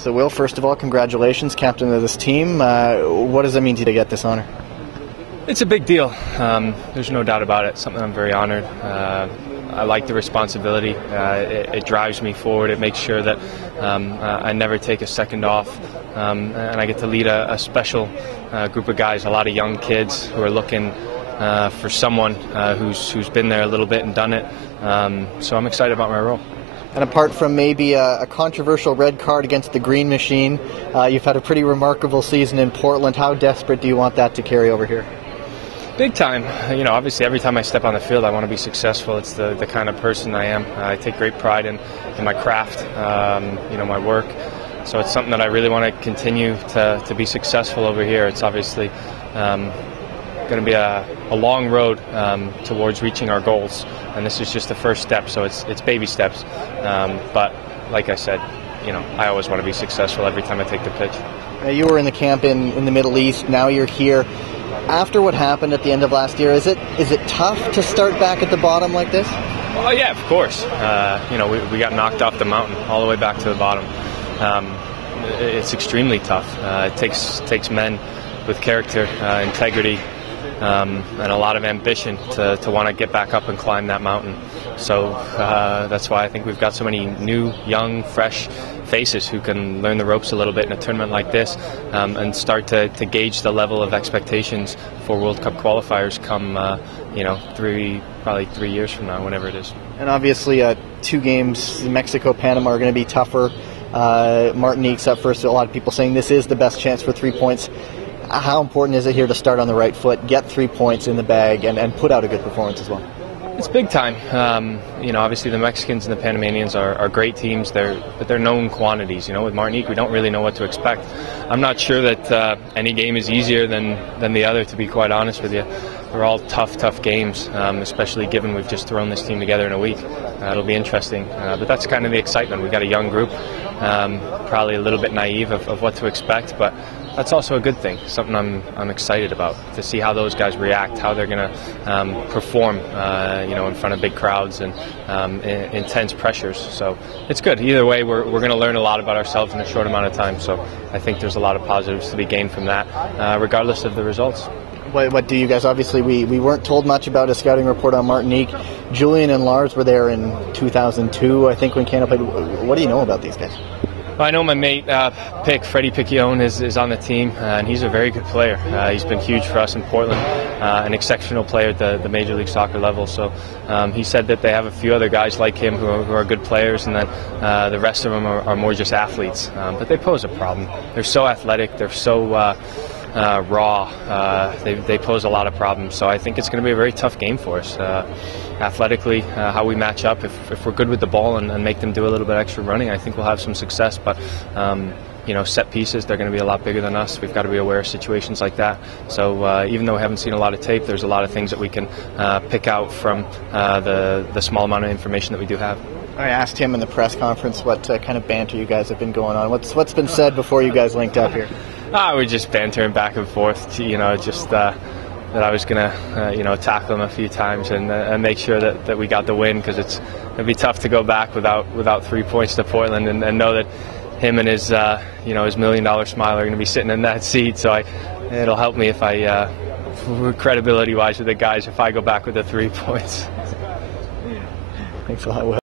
So Will, first of all, congratulations, captain of this team. What does it mean to you to get this honor? It's a big deal. There's no doubt about it. Something I'm very honored. I like the responsibility. It drives me forward. It makes sure that I never take a second off. And I get to lead a special group of guys, a lot of young kids who are looking for someone who's been there a little bit and done it. So I'm excited about my role. And apart from maybe a controversial red card against the Green Machine, you've had a pretty remarkable season in Portland. How desperate do you want that to carry over here? Big time. You know, obviously every time I step on the field I want to be successful. It's the kind of person I am. I take great pride in my craft, my work. So it's something that I really want to continue to be successful over here. It's obviously going to be a long road towards reaching our goals, and this is just the first step, so it's baby steps. But like I said, I always want to be successful every time I take the pitch. You were in the camp in the Middle East, now you're here. After what happened at the end of last year, is it tough to start back at the bottom like this? Well, yeah, of course. We got knocked off the mountain all the way back to the bottom. It's extremely tough. It takes men with character, integrity, and a lot of ambition to want to get back up and climb that mountain. So that's why I think we've got so many new, young, fresh faces who can learn the ropes a little bit in a tournament like this, and start to gauge the level of expectations for World Cup qualifiers come, probably 3 years from now, whenever it is. And obviously 2 games, Mexico, Panama, are going to be tougher. Martinique's up first. A lot of people saying this is the best chance for 3 points. How important is it here to start on the right foot, get 3 points in the bag, and put out a good performance as well? It's big time. Obviously the Mexicans and the Panamanians are great teams. But they're known quantities. With Martinique, we don't really know what to expect. I'm not sure that any game is easier than the other, to be quite honest with you. They're all tough games, especially given we've just thrown this team together in a week. It'll be interesting. But that's kind of the excitement. We've got a young group, probably a little bit naive of what to expect, but that's also a good thing, something I'm excited about, to see how those guys react, how they're going to perform, in front of big crowds and intense pressures. So it's good. Either way, we're going to learn a lot about ourselves in a short amount of time. So I think there's a lot of positives to be gained from that, regardless of the results. What do you guys, obviously we weren't told much about a scouting report on Martinique. Julian and Lars were there in 2002, I think, when Canada played. What do you know about these guys? Well, I know my mate, Freddie Piquion, is on the team, and he's a very good player. He's been huge for us in Portland, an exceptional player at the Major League Soccer level. So he said that they have a few other guys like him who are good players, and that the rest of them are more just athletes. But they pose a problem. They're so athletic. They're so raw. They pose a lot of problems. So I think it's going to be a very tough game for us. Athletically, how we match up, if we're good with the ball and make them do a little bit extra running, I think we'll have some success. But set pieces, they're going to be a lot bigger than us. We've got to be aware of situations like that. So even though we haven't seen a lot of tape, there's a lot of things that we can pick out from the small amount of information that we do have. I asked him in the press conference what kind of banter you guys have been going on. What's been said before you guys linked up here? We're just bantering back and forth, that I was going to, tackle him a few times and make sure that we got the win, because it'd be tough to go back without 3 points to Portland and know that him and his $1 million smile are going to be sitting in that seat. So it'll help me if I, credibility-wise with the guys, if I go back with the 3 points. Thanks a lot, Will.